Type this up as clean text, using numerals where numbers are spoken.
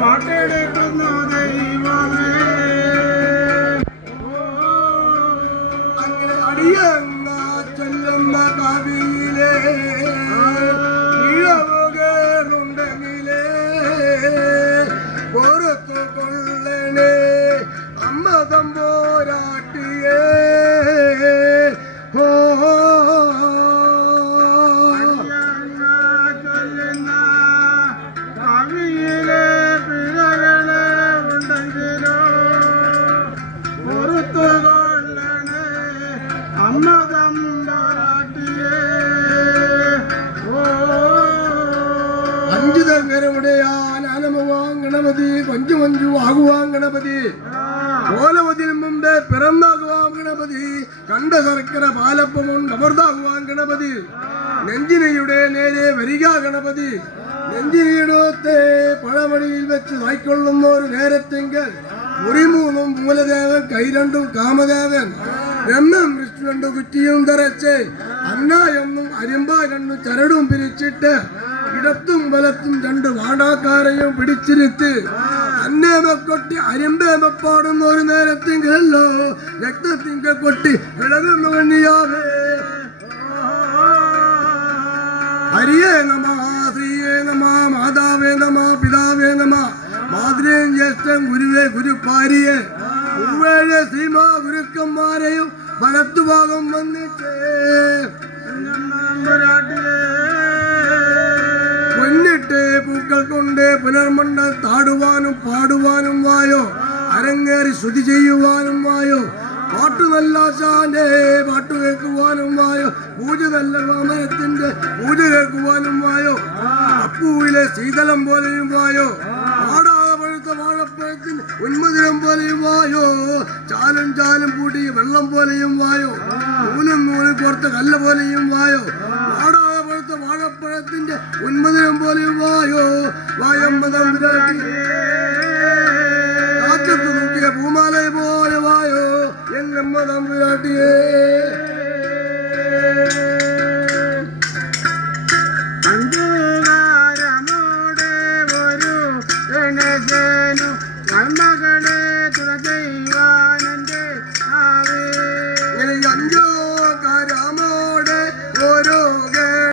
പാട്ടെടുക്കുന്നു ദൈവമേ. അങ്ങനെ അടിയങ്ങ ചൊല്ലുന്ന കവിയിലെ ഇഴവുകേറുണ്ടെങ്കിലേ പുറത്തു കൊള്ളണേ അമ്മ തമ്പോരാട്ടിയേ. ചൊല്ലുന്ന കവിയിലെ പിഴകളെ ഉണ്ടെങ്കിലോ പുറത്തു കൊള്ളണേ അമ്മ തമ്പുരാട്ടിയേ. അഞ്ചു തങ്ങരമുടെയാൻ അനമവാൻ ഗണപതി കൊഞ്ചു മഞ്ചു ആകുവാൻ ഗണപതി ഓലവതിൽ മുമ്പേ പിറന്നാകുവാൻ ഗണപതി കണ്ട ശർക്കര പാലപ്പമുണ്ട് അമർന്നാകുവാൻ ഗണപതി നെഞ്ചിനിയുടെ നേരെ വരിക ഗണപതി നെഞ്ചിനിയിടത്തെ പഴമണിയിൽ വെച്ച് വായിക്കൊള്ളുന്ന ഒരു നേരത്തെങ്കിൽ മുറിമൂന്നും മൂലദേവൻ കൈരണ്ടും കാമദേവൻ ബ്രഹ്മം വിഷ്ണു രണ്ടു കുറ്റിയും തറച്ച് അന്ന എന്നും അരിമ്പ രണ്ടു ചരടും പിരിച്ചിട്ട് ഇടത്തും വലത്തും രണ്ട് വാടാക്കാരെയും പിടിച്ചിരുത്ത് അന്നേമ കൊട്ടി അരിമ്പേമ പാടുന്ന ഒരു നേരത്തെങ്കിലല്ലോ രക്തത്തിങ്ക കൊട്ടി വിളകുന്നു കണ്ണിയാവേ. ഹരിയേ നമ ശ്രീയേ നമ മാതാവേ നമ പിതാവേ നമ മാതൃയും ജ്യേഷ്ഠൻ ഗുരുവേ ഗുരുപ്പാരിയെ ഉവ്വേഴ് ശ്രീമാ ഗുരുക്കന്മാരെയും വലത്തുഭാഗം വന്നിട്ടേ പൊന്നിട്ട് പൂക്കൾ കൊണ്ട് പുനർമണ്ഡ താടുവാനും പാടുവാനും വായോ അരങ്ങേറി ശ്രുതി ചെയ്യുവാനും വായോ പാട്ടു നല്ല ശാന്റെ പാട്ടു കേൾക്കുവാനും വായോ പൂജ നല്ല വാമനത്തിന്റെ പൂജ കേൾക്കുവാനും വായോ അപ്പൂവിലെ ശീതളം പോലെയും വായോ പാടാതെ പഴുത്ത വാഴപ്പഴത്തിന് ഉന്മതിരം പോലെയും വായോ ചാലും ചാലും പൂട്ടി വെള്ളം പോലെയും വായോ നൂലും നൂലും കോർത്ത കല്ല് പോലെയും വായോ പാടാതെ പഴുത്ത വാഴപ്പഴത്തിന്റെ ഉന്മതിരം പോലെയും വായോ വായമ്പതം കാറ്റത്ത് നോക്കിയ പൂമാല പോലെ വായോ എന്നമ്മ തമ്പുരാട്ടിയേ.